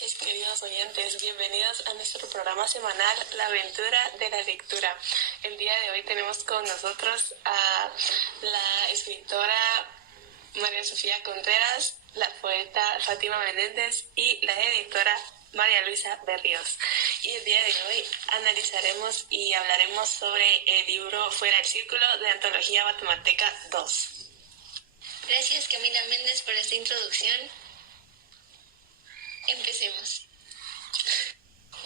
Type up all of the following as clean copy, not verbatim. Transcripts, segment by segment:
noches, queridos oyentes. Bienvenidos a nuestro programa semanal, La Aventura de la Lectura. El día de hoy tenemos con nosotros a la escritora María Sofía Contreras, la poeta Fátima Menéndez y la editora María Luisa Berríos. Y el día de hoy analizaremos y hablaremos sobre el libro Fuera del Círculo de Antología Guatemalteca 2. Gracias, Camila Méndez, por esta introducción. Empecemos.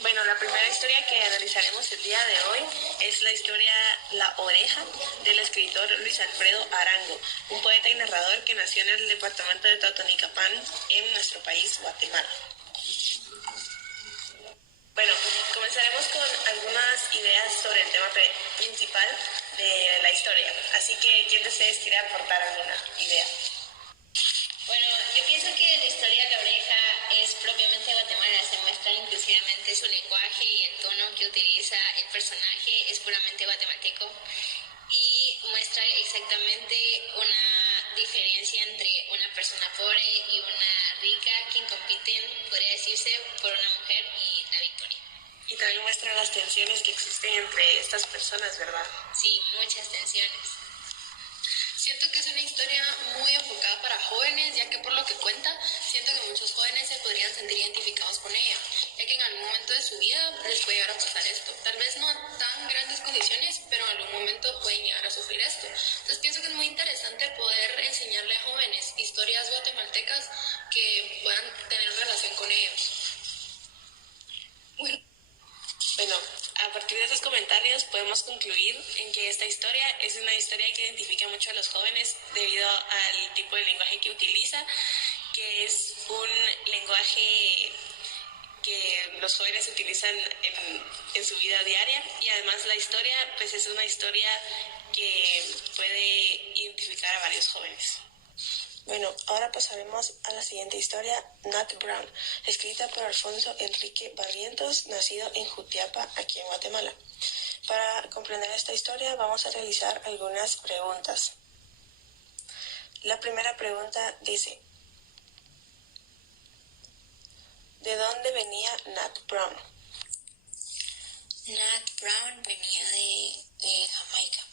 Bueno, la primera historia que analizaremos el día de hoy es la historia La Oreja del escritor Luis Alfredo Arango, un poeta y narrador que nació en el departamento de Totonicapán, en nuestro país, Guatemala. Bueno, comenzaremos con algunas ideas sobre el tema principal de la historia. Así que, ¿quién de ustedes quiere aportar alguna idea? Bueno, yo pienso que la historia de La Oreja es propiamente Guatemala. Se muestra inclusivamente su lenguaje y el tono que utiliza el personaje es puramente guatemalteco y muestra exactamente una diferencia entre una persona pobre y una rica quien compiten, podría decirse, por una mujer y la victoria. Y también muestra las tensiones que existen entre estas personas, ¿verdad? Sí, muchas tensiones. Siento que es una historia muy enfocada para jóvenes, ya que por lo que cuenta, siento que muchos jóvenes se podrían sentir identificados con ella, ya que en algún momento de su vida les puede llegar a pasar esto. Tal vez no a tan grandes condiciones, pero en algún momento pueden llegar a sufrir esto. Entonces pienso que es muy interesante poder enseñarle a jóvenes historias guatemaltecas que puedan tener relación con ellos. Bueno, a partir de esos comentarios podemos concluir en que esta historia es una historia que identifica mucho a los jóvenes debido al tipo de lenguaje que utiliza, que es un lenguaje que los jóvenes utilizan en su vida diaria, y además la historia pues es una historia que puede identificar a varios jóvenes. Bueno, ahora pasaremos a la siguiente historia, Nat Brown, escrita por Alfonso Enrique Barrientos, nacido en Jutiapa, aquí en Guatemala. Para comprender esta historia vamos a realizar algunas preguntas. La primera pregunta dice: ¿de dónde venía Nat Brown? Nat Brown venía de Jamaica.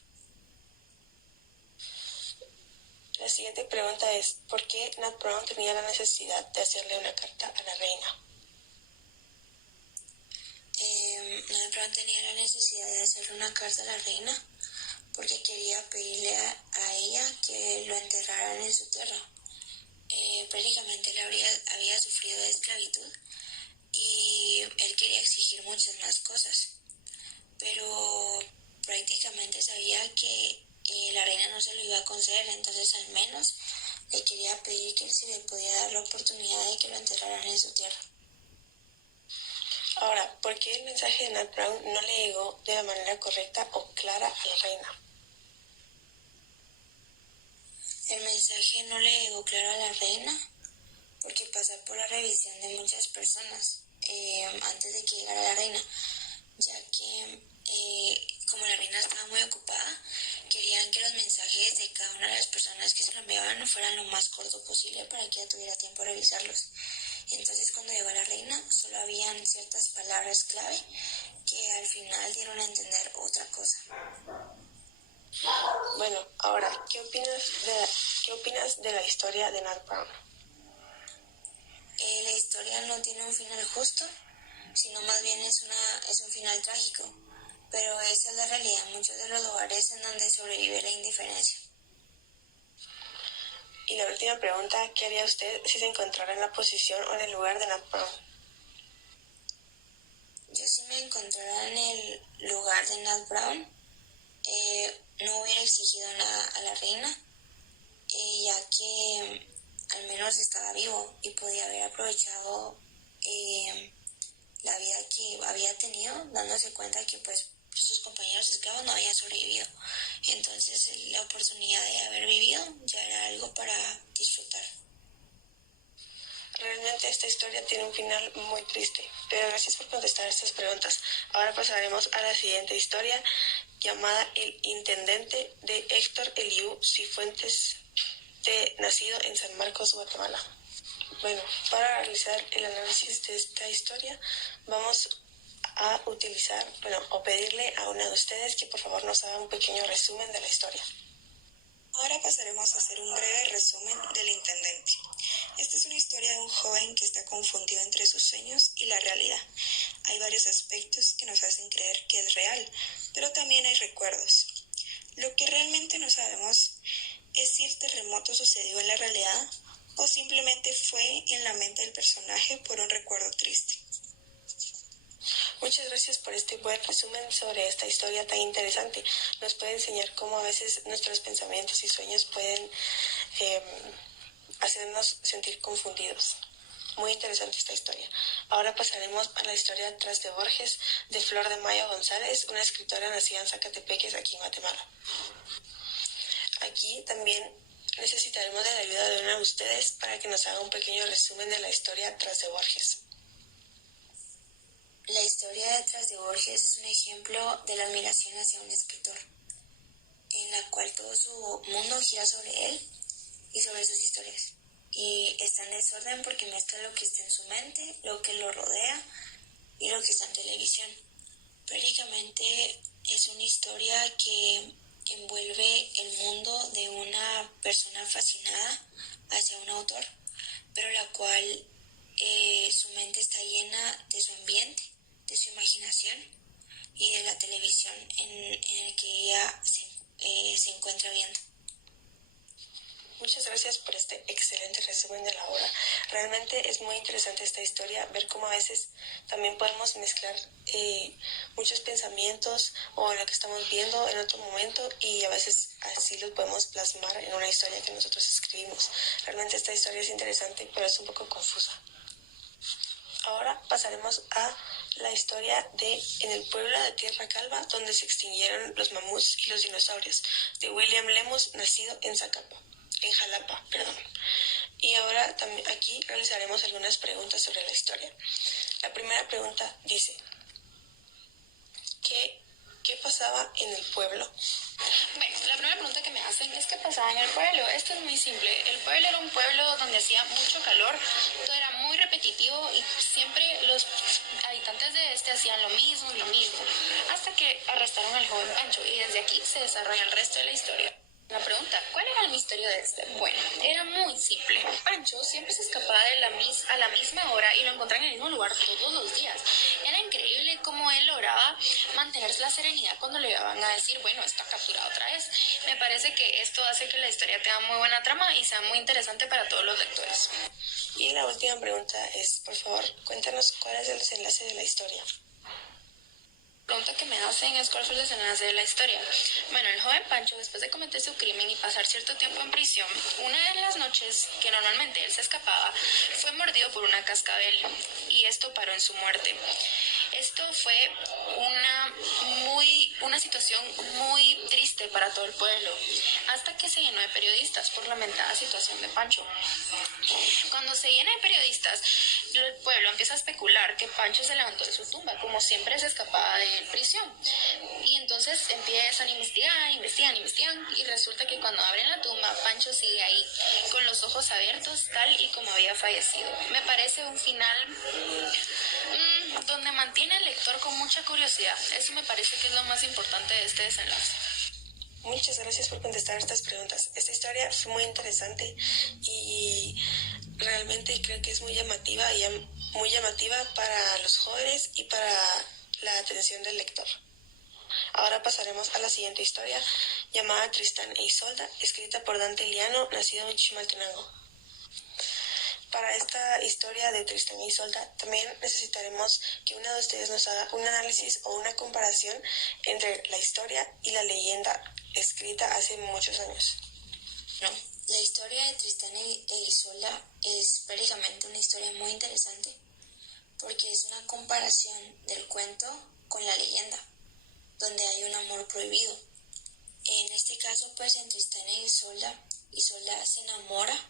La siguiente pregunta es: ¿por qué Nat Brown tenía la necesidad de hacerle una carta a la reina? Nat Brown tenía la necesidad de hacerle una carta a la reina porque quería pedirle a ella que lo enterraran en su tierra. Prácticamente él había sufrido de esclavitud y él quería exigir muchas más cosas, pero prácticamente sabía que la reina no se lo iba a conceder, entonces al menos le quería pedir que se le podía dar la oportunidad de que lo enterraran en su tierra. Ahora, ¿por qué el mensaje de Nat Brown no le llegó de la manera correcta o clara a la reina? El mensaje no le llegó claro a la reina porque pasa por la revisión de muchas personas antes de que llegara la reina, ya que como la reina estaba muy ocupada, querían que los mensajes de cada una de las personas que se lo enviaban fueran lo más corto posible para que ella tuviera tiempo de revisarlos. Entonces cuando llegó la reina solo habían ciertas palabras clave que al final dieron a entender otra cosa. Bueno, ahora, ¿qué opinas de la historia de Nat Brown? La historia no tiene un final justo, sino más bien es un final trágico, pero esa es la realidad en muchos de los lugares en donde sobrevive la indiferencia. Y la última pregunta: ¿qué haría usted si se encontrara en la posición o en el lugar de Nat Brown? Yo si me encontrara en el lugar de Nat Brown, no hubiera exigido nada a la reina, ya que al menos estaba vivo y podía haber aprovechado la vida que había tenido, dándose cuenta que pues sus compañeros esclavos no habían sobrevivido. Entonces la oportunidad de haber vivido ya era algo para disfrutar. Realmente esta historia tiene un final muy triste, pero gracias por contestar estas preguntas. Ahora pasaremos a la siguiente historia, llamada El Intendente, de Héctor Eliú Cifuentes, nacido en San Marcos, Guatemala. Bueno, para realizar el análisis de esta historia vamos a utilizar, o pedirle a una de ustedes que por favor nos haga un pequeño resumen de la historia. Ahora pasaremos a hacer un breve resumen del intendente. Esta es una historia de un joven que está confundido entre sus sueños y la realidad. Hay varios aspectos que nos hacen creer que es real, pero también hay recuerdos. Lo que realmente no sabemos es si el terremoto sucedió en la realidad o simplemente fue en la mente del personaje por un recuerdo triste. Muchas gracias por este buen resumen sobre esta historia tan interesante. Nos puede enseñar cómo a veces nuestros pensamientos y sueños pueden hacernos sentir confundidos. Muy interesante esta historia. Ahora pasaremos a la historia Tras de Borges de Flor de Mayo González, una escritora nacida en Zacatepeques, aquí en Guatemala. Aquí también necesitaremos de la ayuda de una de ustedes para que nos haga un pequeño resumen de la historia Tras de Borges. La historia detrás de Borges es un ejemplo de la admiración hacia un escritor, en la cual todo su mundo gira sobre él y sobre sus historias. Y está en desorden porque mezcla lo que está en su mente, lo que lo rodea y lo que está en televisión. Prácticamente es una historia que envuelve el mundo de una persona fascinada hacia un autor, pero la cual su mente está llena de su ambiente, de su imaginación y de la televisión en el que ella se encuentra viendo. Muchas gracias por este excelente resumen de la obra. Realmente es muy interesante esta historia, ver cómo a veces también podemos mezclar muchos pensamientos o lo que estamos viendo en otro momento y a veces así los podemos plasmar en una historia que nosotros escribimos. Realmente esta historia es interesante, pero es un poco confusa. Ahora pasaremos a la historia de En el pueblo de Tierra Calva, donde se extinguieron los mamuts y los dinosaurios, de William Lemus, nacido en Jalapa. Y ahora también aquí realizaremos algunas preguntas sobre la historia. La primera pregunta dice, ¿qué pasaba en el pueblo? Bueno, la primera pregunta que me hacen es ¿qué pasaba en el pueblo? Esto es muy simple. El pueblo era un pueblo donde hacía mucho calor, todo era muy repetitivo y siempre los habitantes de este hacían lo mismo y lo mismo, hasta que arrestaron al joven Pancho y desde aquí se desarrolla el resto de la historia. La pregunta, ¿cuál era el misterio de este? Bueno, era muy simple. Pancho siempre se escapaba a la misma hora y lo encontraba en el mismo lugar todos los días. Era increíble cómo él lograba mantener la serenidad cuando le iban a decir, bueno, está capturado otra vez. Me parece que esto hace que la historia tenga muy buena trama y sea muy interesante para todos los lectores. Y la última pregunta es, por favor, cuéntanos cuál es el desenlace de la historia. La pregunta que me hacen es cuál fue el desenlace de la historia. Bueno, el joven Pancho, después de cometer su crimen y pasar cierto tiempo en prisión, una de las noches que normalmente él se escapaba, fue mordido por una cascabel y esto paró en su muerte. Esto fue una situación muy triste para todo el pueblo, hasta que se llenó de periodistas por la lamentada situación de Pancho. Cuando se llena de periodistas, el pueblo empieza a especular que Pancho se levantó de su tumba, como siempre se escapaba de prisión. Y entonces empiezan a investigan, y resulta que cuando abren la tumba, Pancho sigue ahí, con los ojos abiertos, tal y como había fallecido. Me parece un final donde mantiene al lector con mucha curiosidad. Eso me parece que es lo más importante de este desenlace. Muchas gracias por contestar estas preguntas. Esta historia fue muy interesante y realmente creo que es muy llamativa para los jóvenes y para la atención del lector. Ahora pasaremos a la siguiente historia, llamada Tristán e Isolda, escrita por Dante Liano, nacido en Chimaltenango. Para esta historia de Tristán e Isolda también necesitaremos que uno de ustedes nos haga un análisis o una comparación entre la historia y la leyenda escrita hace muchos años. No, la historia de Tristán e Isolda es prácticamente una historia muy interesante porque es una comparación del cuento con la leyenda, donde hay un amor prohibido. En este caso, pues en Tristán e Isolda, Isolda se enamora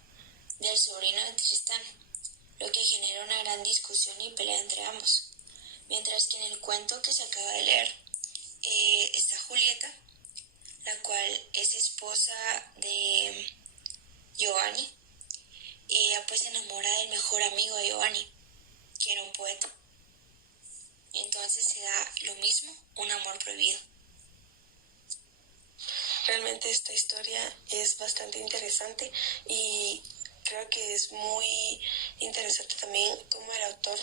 del sobrino de Tristán, lo que genera una gran discusión y pelea entre ambos. Mientras que en el cuento que se acaba de leer está Julieta, la cual es esposa de Giovanni, y ella pues se enamora del mejor amigo de Giovanni, que era un poeta. Entonces se da lo mismo, un amor prohibido. Realmente esta historia es bastante interesante y creo que es muy interesante también cómo el autor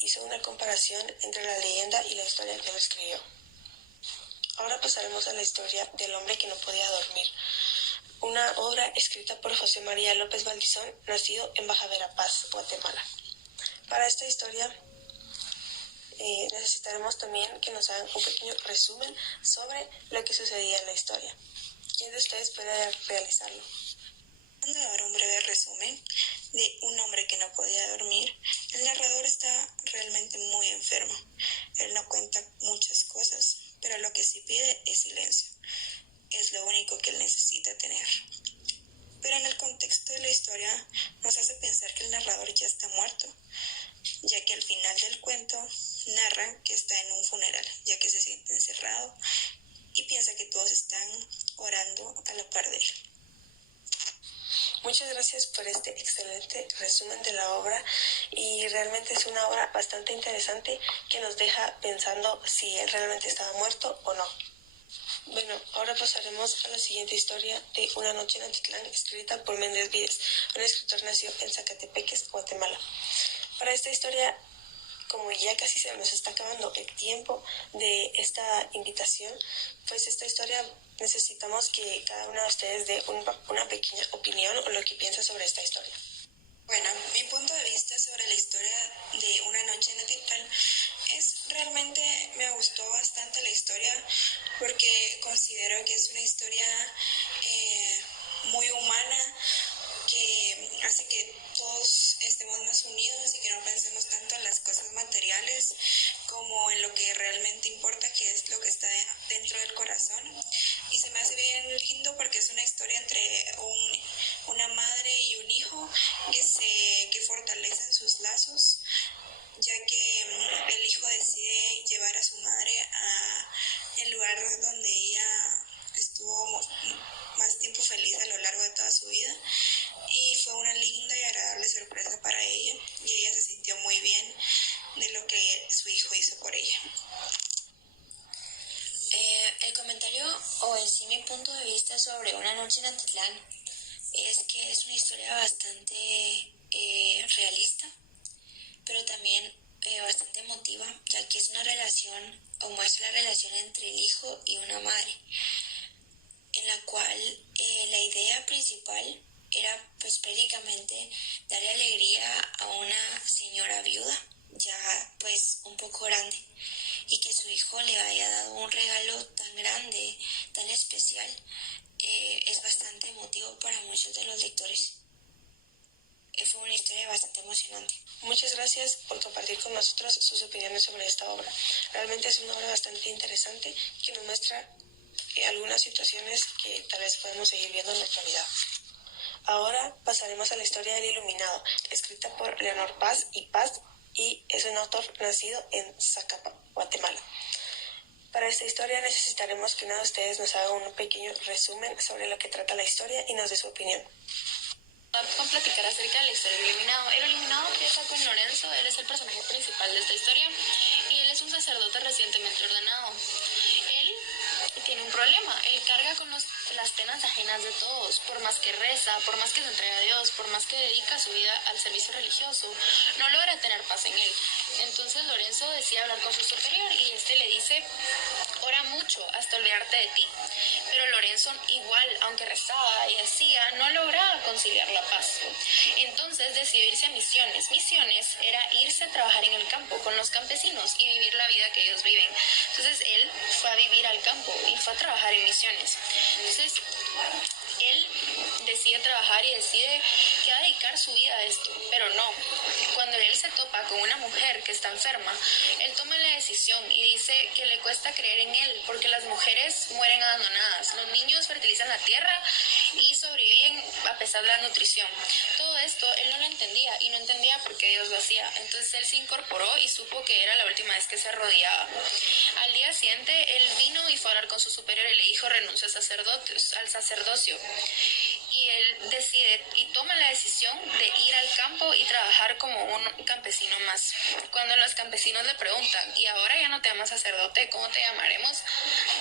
hizo una comparación entre la leyenda y la historia que él escribió. Ahora pasaremos a la historia del hombre que no podía dormir, una obra escrita por José María López Valdizón, nacido en Baja Verapaz, Guatemala. Para esta historia necesitaremos también que nos hagan un pequeño resumen sobre lo que sucedía en la historia. ¿Quién de ustedes puede realizarlo? Dando dar un breve resumen de un hombre que no podía dormir, el narrador está realmente muy enfermo. Él no cuenta muchas cosas, pero lo que sí pide es silencio. Es lo único que él necesita tener. Pero en el contexto de la historia nos hace pensar que el narrador ya está muerto, ya que al final del cuento narran que está en un funeral, ya que se siente encerrado y piensa que todos están orando a la par de él. Muchas gracias por este excelente resumen de la obra y realmente es una obra bastante interesante que nos deja pensando si él realmente estaba muerto o no. Bueno, ahora pasaremos a la siguiente historia de Una noche en Atitlán, escrita por Méndez Vides, un escritor nacido en Zacatepeques, Guatemala. Para esta historia, como ya casi se nos está acabando el tiempo de esta invitación, pues esta historia necesitamos que cada uno de ustedes dé una pequeña opinión o lo que piensa sobre esta historia. Bueno, mi punto de vista sobre la historia de Una noche en Atitlán es realmente, me gustó bastante la historia porque considero que es una historia muy humana que hace que todos estemos más unidos y que no pensemos tanto en las cosas materiales como en lo que realmente importa, que es lo que está dentro del corazón. Y se me hace bien lindo porque es una historia entre una madre y un hijo que fortalecen sus lazos, ya que el hijo decide llevar a su madre al lugar donde ella estuvo más tiempo feliz a lo largo de toda su vida, y fue una linda y agradable sorpresa para ella y ella se sintió muy bien de lo que su hijo hizo por ella. El comentario o en sí mi punto de vista sobre Una noche en Atitlán es que es una historia bastante realista, pero también bastante emotiva, ya que es una relación o muestra la relación entre el hijo y una madre, en la cual la idea principal era pues prácticamente darle alegría a una señora viuda, ya pues un poco grande, y que su hijo le haya dado un regalo tan grande, tan especial, es bastante emotivo para muchos de los lectores. Fue una historia bastante emocionante. Muchas gracias por compartir con nosotros sus opiniones sobre esta obra. Realmente es una obra bastante interesante que nos muestra algunas situaciones que tal vez podemos seguir viendo en la actualidad. Ahora pasaremos a la historia del Iluminado, escrita por Leonor Paz y es un autor nacido en Zacapa, Guatemala. Para esta historia necesitaremos que uno de ustedes nos haga un pequeño resumen sobre lo que trata la historia y nos dé su opinión. Vamos a platicar acerca de la historia del Iluminado. El Iluminado empieza con Lorenzo, él es el personaje principal de esta historia y él es un sacerdote recientemente ordenado. Él tiene un problema, él carga con las penas ajenas de todos, por más que reza, por más que se entrega a Dios, por más que dedica su vida al servicio religioso, no logra tener paz en él. Entonces Lorenzo decide hablar con su superior y este le dice: ora mucho hasta olvidarte de ti. Pero Lorenzo igual, aunque rezaba y decía, no lograba conciliar la paz. Entonces decidió irse a misiones. Misiones era irse a trabajar en el campo con los campesinos y vivir la vida que ellos viven. Entonces él fue a vivir al campo y fue a trabajar en misiones. Entonces él decide trabajar y decide que va a dedicar su vida a esto, pero no. Cuando él se topa con una mujer que está enferma, él toma la decisión y dice que le cuesta creer en él porque las mujeres mueren abandonadas, los niños fertilizan la tierra y sobreviven a pesar de la nutrición. Todo esto él no lo entendía y no entendía por qué Dios lo hacía. Entonces él se incorporó y supo que era la última vez que se arrodillaba. Al día siguiente él vino y fue a hablar con su superior y le dijo: renuncia al sacerdocio. y él decide y toma la decisión de ir al campo y trabajar como un campesino más. Cuando los campesinos le preguntan, y ahora ya no te llamas sacerdote, ¿cómo te llamaremos?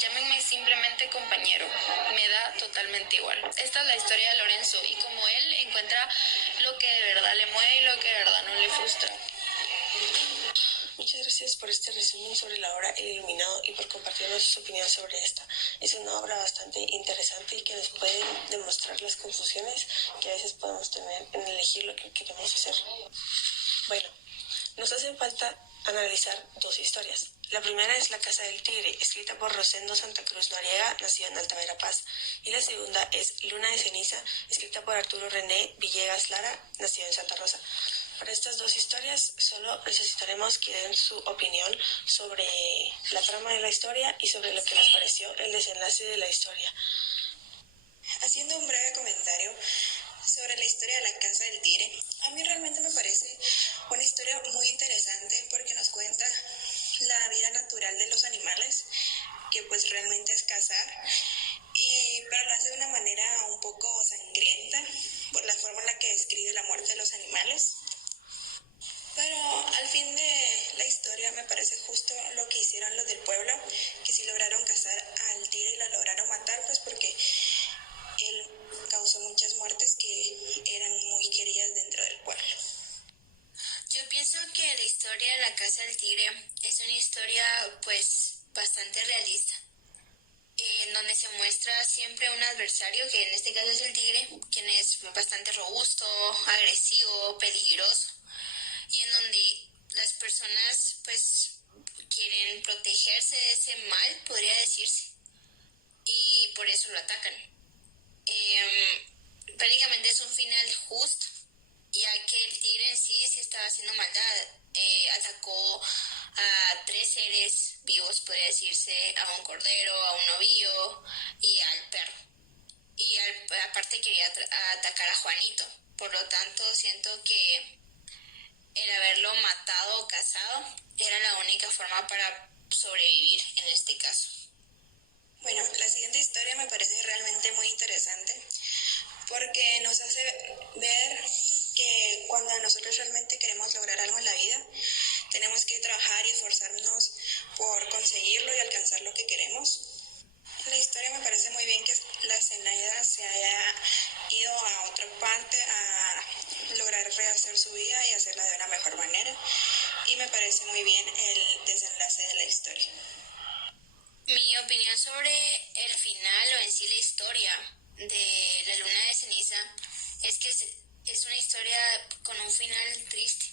Llámenme simplemente compañero, me da totalmente igual. Esta es la historia de Lorenzo y como él encuentra lo que de verdad le mueve y lo que de verdad no le frustra. Muchas gracias por este resumen sobre la obra El Iluminado y por compartirnos sus opiniones sobre esta. Es una obra bastante interesante y que nos puede demostrar las confusiones que a veces podemos tener en elegir lo que queremos hacer. Bueno, nos hacen falta analizar dos historias. La primera es La Casa del Tigre, escrita por Rosendo Santa Cruz Noriega, nacido en Alta Verapaz. Y la segunda es Luna de Ceniza, escrita por Arturo René Villegas Lara, nacido en Santa Rosa. Para estas dos historias solo necesitaremos que den su opinión sobre la trama de la historia y sobre lo que les pareció el desenlace de la historia. Haciendo un breve comentario sobre la historia de La Casa del Tigre, a mí realmente me parece una historia muy interesante porque nos cuenta la vida natural de los animales, que pues realmente es cazar, pero lo hace de una manera un poco sangrienta por la forma en la que describe la muerte de los animales. Pero al fin de la historia me parece justo lo que hicieron los del pueblo, que sí lograron cazar al tigre y lo lograron matar, pues porque él causó muchas muertes que eran muy queridas dentro del pueblo. Yo pienso que la historia de La Casa del Tigre es una historia pues bastante realista, en donde se muestra siempre un adversario, que en este caso es el tigre, quien es bastante robusto, agresivo, peligroso, y en donde las personas pues quieren protegerse de ese mal, podría decirse, y por eso lo atacan. Prácticamente es un final justo, ya que el tigre en sí estaba haciendo maldad. Atacó a 3 seres vivos, podría decirse, a un cordero, a un novillo y al perro. Y aparte quería atacar a Juanito. Por lo tanto, siento que el haberlo matado o cazado era la única forma para sobrevivir en este caso. Bueno, la siguiente historia me parece realmente muy interesante porque nos hace ver que cuando nosotros realmente queremos lograr algo en la vida, tenemos que trabajar y esforzarnos por conseguirlo y alcanzar lo que queremos. La historia me parece muy bien que la Zenaida se haya ido a otra parte a lograr rehacer su vida y hacerla de una mejor manera, y me parece muy bien el desenlace de la historia. Mi opinión sobre el final o en sí la historia de La Luna de Ceniza es que es una historia con un final triste,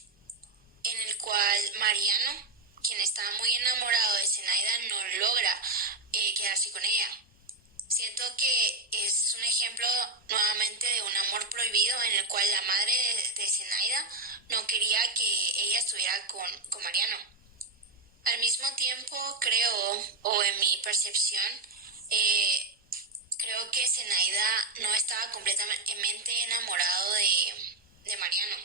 en el cual Mariano, quien estaba muy enamorado de Zenaida, no logra quedarse con ella. Siento que es un ejemplo nuevamente de un amor prohibido, en el cual la madre de Zenaida no quería que ella estuviera con Mariano. Al mismo tiempo creo, o en mi percepción, creo que Zenaida no estaba completamente enamorado de Mariano,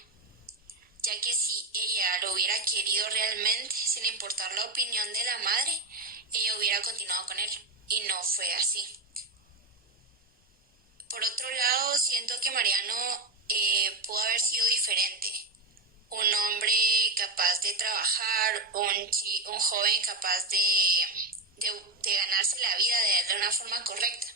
ya que si ella lo hubiera querido realmente, sin importar la opinión de la madre, ella hubiera continuado con él, y no fue así. Por otro lado, siento que Mariano pudo haber sido diferente. Un hombre capaz de trabajar, un joven capaz de ganarse la vida de una forma correcta.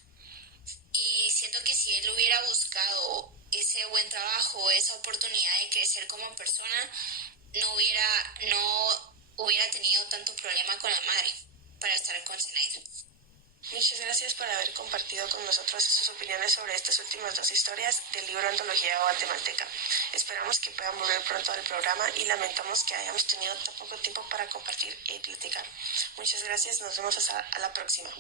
Y siento que si él hubiera buscado ese buen trabajo, esa oportunidad de crecer como persona, no hubiera tenido tanto problema con la madre para estar con Zenaida. Muchas gracias por haber compartido con nosotros sus opiniones sobre estas últimas dos historias del libro Antología Guatemalteca. Esperamos que puedan volver pronto al programa y lamentamos que hayamos tenido tan poco tiempo para compartir y platicar. Muchas gracias, nos vemos hasta la próxima.